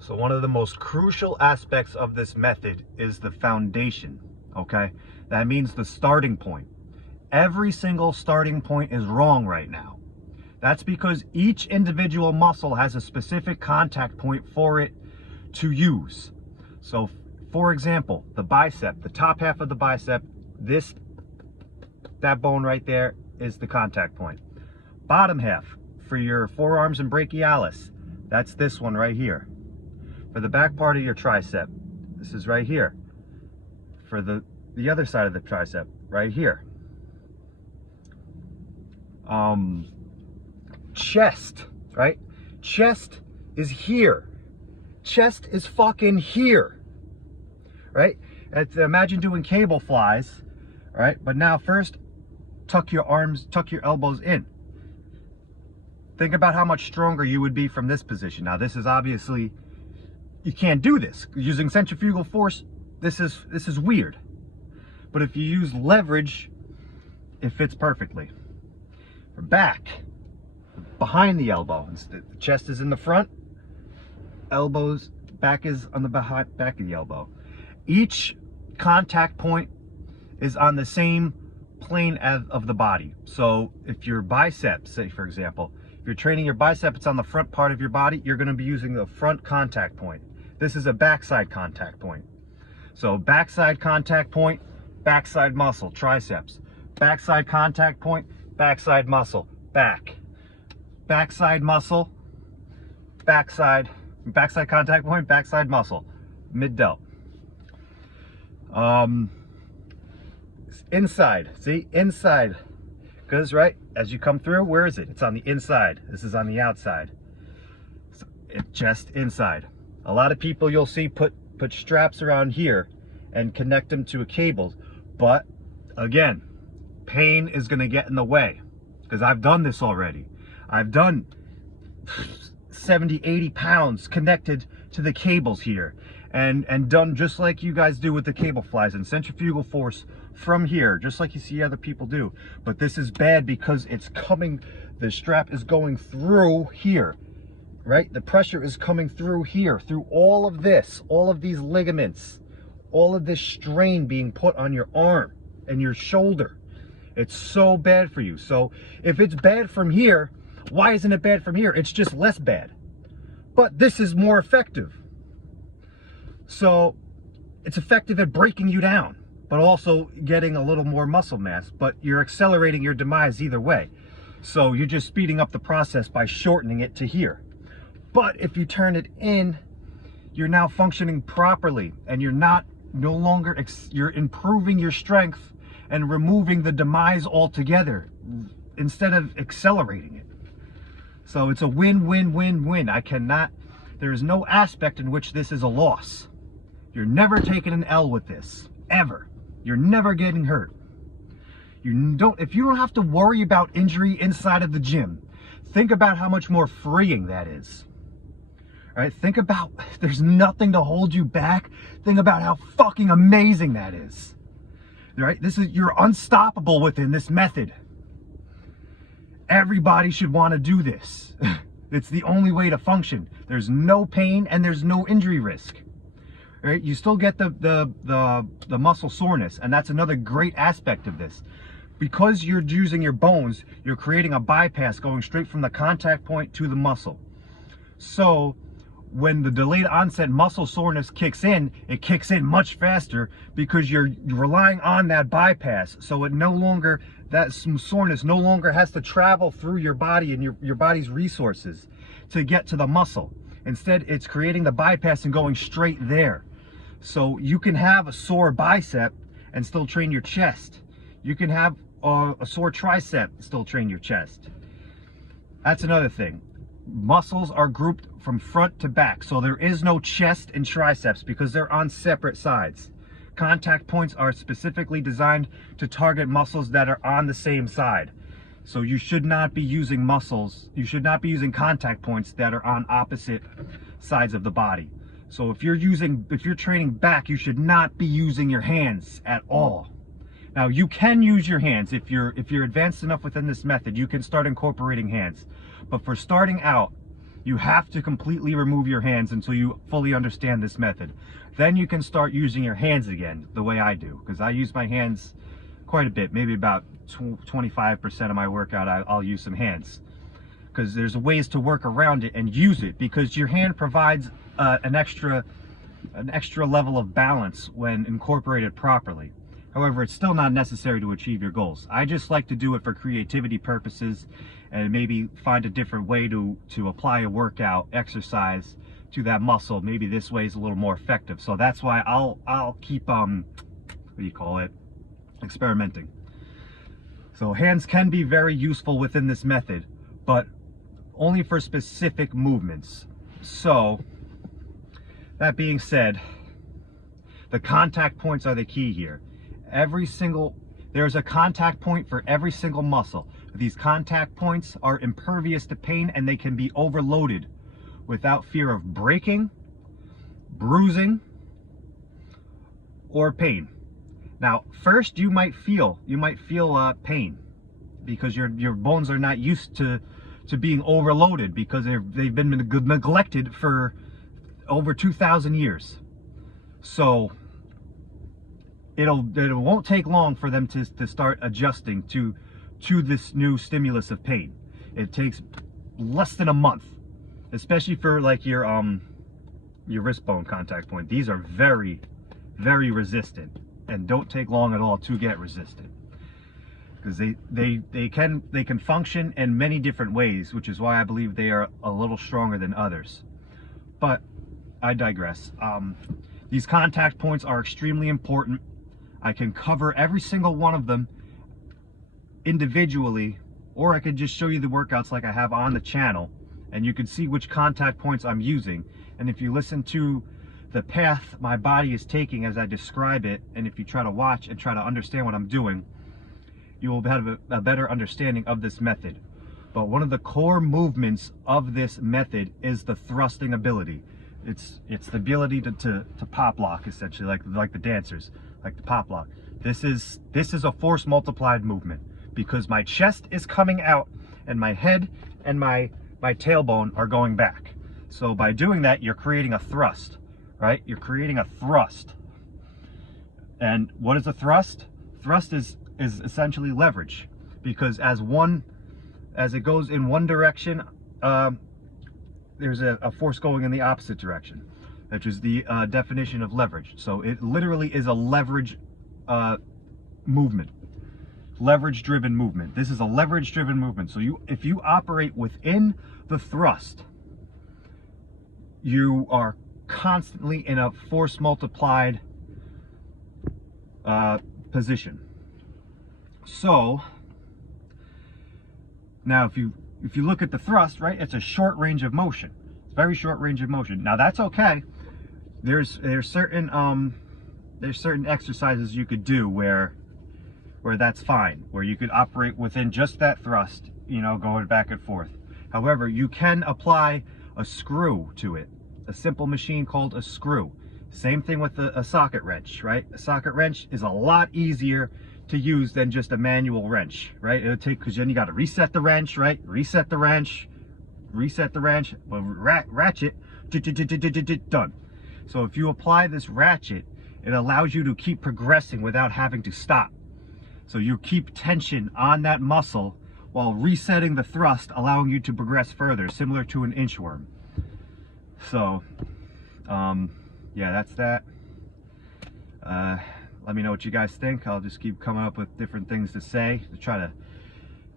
So one of the most crucial aspects of this method is the foundation, okay? That means the starting point. Every single starting point is wrong right now. That's because each individual muscle has a specific contact point for it to use. So for example, the bicep, the top half of the bicep, that bone right there is the contact point. Bottom half for your forearms and brachialis, that's this one right here. For the back part of your tricep, this is right here. For the other side of the tricep, right here. Chest, right? Chest is here. Chest is fucking here, right? Imagine doing cable flies, all right? But now first, tuck your arms, tuck your elbows in. Think about how much stronger you would be from this position. Now this is obviously, you can't do this. Using centrifugal force, this is weird. But if you use leverage, it fits perfectly. For back, behind the elbow, the chest is in the front, elbows, back is on the back of the elbow. Each contact point is on the same plane of the body. So if your biceps, say for example, if you're training your bicep, it's on the front part of your body, you're going to be using the front contact point. This is a backside contact point. So backside contact point, backside muscle, triceps. Backside contact point, backside muscle, back. Backside muscle, backside contact point, backside muscle, mid delt. Inside, see, inside, because right as you come through, where is it? It's on the inside. This is on the outside. So it's just inside. A lot of people you'll see put straps around here and connect them to a cable, but again, pain is going to get in the way, because I've done this already. I've done 70, 80 pounds connected to the cables here, and done just like you guys do with the cable flies and centrifugal force from here, just like you see other people do. But this is bad because it's coming, the strap is going through here, right? The pressure is coming through here, through all of this, all of these ligaments, all of this strain being put on your arm and your shoulder. It's so bad for you. So if it's bad from here, why isn't it bad from here? It's just less bad. But this is more effective. So it's effective at breaking you down, but also getting a little more muscle mass, but you're accelerating your demise either way. So you're just speeding up the process by shortening it to here. But if you turn it in, you're now functioning properly, and you're no longer, you're improving your strength and removing the demise altogether instead of accelerating it. So it's a win-win-win-win. There is no aspect in which this is a loss. You're never taking an L with this, ever. You're never getting hurt. If you don't have to worry about injury inside of the gym, think about how much more freeing that is. All right, think about, there's nothing to hold you back. Think about how fucking amazing that is. All right, you're unstoppable within this method. Everybody should want to do this. It's the only way to function. There's no pain and there's no injury risk. All right, you still get the muscle soreness, and that's another great aspect of this. Because you're using your bones, you're creating a bypass going straight from the contact point to the muscle. So when the delayed onset muscle soreness kicks in, it kicks in much faster because you're relying on that bypass. So that soreness no longer has to travel through your body and your body's resources to get to the muscle. Instead, it's creating the bypass and going straight there. So you can have a sore bicep and still train your chest. You can have a sore tricep and still train your chest. That's another thing. Muscles are grouped from front to back, so there is no chest and triceps because they're on separate sides. Contact points are specifically designed to target muscles that are on the same side. So you should not be using contact points that are on opposite sides of the body. So if you're training back, you should not be using your hands at all. Now you can use your hands if you're advanced enough within this method. You can start incorporating hands, but for starting out, You have to completely remove your hands until you fully understand this method. Then you can start using your hands again, the way I do, because I use my hands quite a bit. Maybe about 25% of my workout I'll use some hands, because there's ways to work around it and use it, because your hand provides an extra level of balance when incorporated properly. However, it's still not necessary to achieve your goals. I just like to do it for creativity purposes, and maybe find a different way to apply a workout exercise to that muscle. Maybe this way is a little more effective. So that's why I'll keep what do you call it, experimenting. So hands can be very useful within this method, but only for specific movements. So that being said, the contact points are the key here. There's a contact point for every single muscle. These contact points are impervious to pain, and they can be overloaded without fear of breaking, bruising, or pain. Now, first you might feel pain, because your bones are not used to being overloaded, because they've been neglected for over 2,000 years. So it won't take long for them to start adjusting to this new stimulus of pain. It takes less than a month, especially for like your wrist bone contact point. These are very, very resistant and don't take long at all to get resistant, because they can function in many different ways, which is why I believe they are a little stronger than others. But I digress. These contact points are extremely important. I can cover every single one of them individually, or I could just show you the workouts like I have on the channel, and you can see which contact points I'm using. And if you listen to the path my body is taking as I describe it, and if you try to watch and try to understand what I'm doing, you will have a better understanding of this method. But one of the core movements of this method is the thrusting ability. It's the ability to pop lock, essentially, like the dancers, like the pop lock. This is a force multiplied movement, because my chest is coming out and my head and my tailbone are going back. So by doing that, you're creating a thrust, right? You're creating a thrust. And what is a thrust? Thrust is essentially leverage, because as it goes in one direction, there's a force going in the opposite direction, which is the definition of leverage. So it literally is a leverage movement, leverage-driven movement. This is a leverage-driven movement. So if you operate within the thrust, you are constantly in a force multiplied position. So now if you look at the thrust, right, it's a short range of motion. It's very short range of motion. Now that's okay. There's certain exercises you could do where that's fine, where you could operate within just that thrust, going back and forth. However, you can apply a screw to it, a simple machine called a screw. Same thing with a socket wrench, right? A socket wrench is a lot easier to use than just a manual wrench, right? It'll take, because then you got to reset the wrench, right? Reset the wrench, ratchet, done. So if you apply this ratchet, it allows you to keep progressing without having to stop. So you keep tension on that muscle while resetting the thrust, allowing you to progress further, similar to an inchworm. So, yeah, that's that. Let me know what you guys think. I'll just keep coming up with different things to say, to try to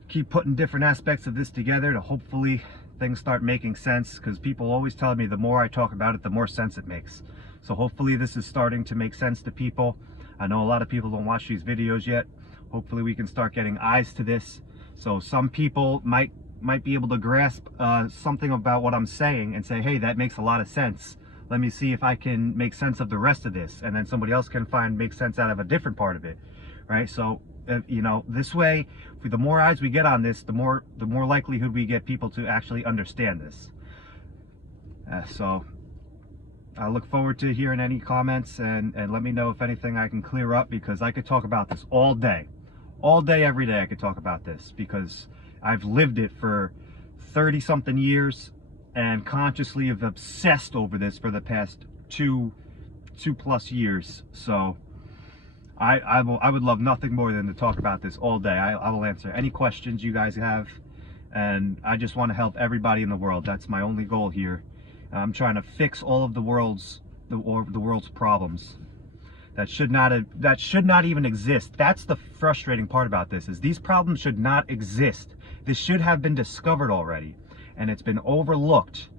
keep putting different aspects of this together, to hopefully things start making sense, because people always tell me the more I talk about it, the more sense it makes. So hopefully this is starting to make sense to people. I know a lot of people don't watch these videos yet. Hopefully we can start getting eyes to this, so some people might be able to grasp something about what I'm saying and say, hey, that makes a lot of sense. Let me see if I can make sense of the rest of this, and then somebody else can make sense out of a different part of it, right? So this way, the more eyes we get on this, the more likelihood we get people to actually understand this. So I look forward to hearing any comments, and let me know if anything I can clear up, because I could talk about this all day, every day. I could talk about this because I've lived it for 30 something years, and consciously have obsessed over this for the past two plus years. So I would love nothing more than to talk about this all day. I will answer any questions you guys have, and I just want to help everybody in the world. That's my only goal here. I'm trying to fix all of the world's problems that should not even exist. That's the frustrating part about this, is these problems should not exist. This should have been discovered already, and it's been overlooked.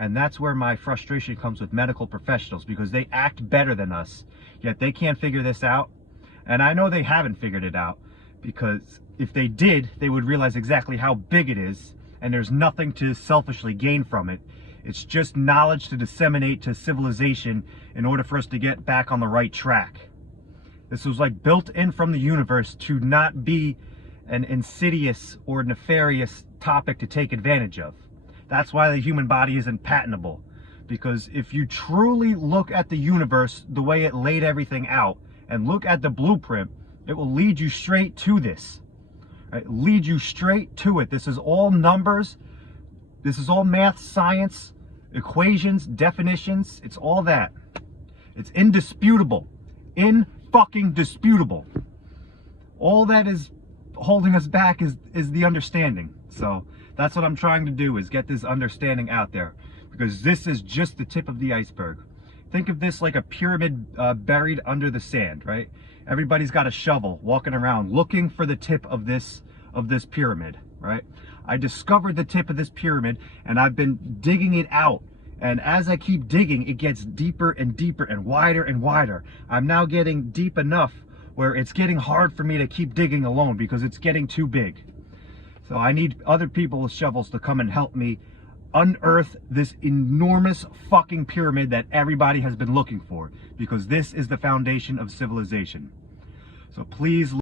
And that's where my frustration comes with medical professionals, because they act better than us, yet they can't figure this out. And I know they haven't figured it out, because if they did, they would realize exactly how big it is, and there's nothing to selfishly gain from it. It's just knowledge to disseminate to civilization in order for us to get back on the right track. This was like built in from the universe to not be an insidious or nefarious topic to take advantage of. That's why the human body isn't patentable. Because if you truly look at the universe the way it laid everything out, and look at the blueprint, it will lead you straight to this. Right? Lead you straight to it. This is all numbers. This is all math, science, equations, definitions. It's all that. It's indisputable. Fucking disputable. All that is holding us back is the understanding. So that's what I'm trying to do, is get this understanding out there, because this is just the tip of the iceberg. Think of this like a pyramid buried under the sand, right? Everybody's got a shovel walking around looking for the tip of this pyramid, right? I discovered the tip of this pyramid, and I've been digging it out. And as I keep digging, it gets deeper and deeper and wider and wider. I'm now getting deep enough where it's getting hard for me to keep digging alone, because it's getting too big. So I need other people with shovels to come and help me unearth this enormous fucking pyramid that everybody has been looking for, because this is the foundation of civilization. So please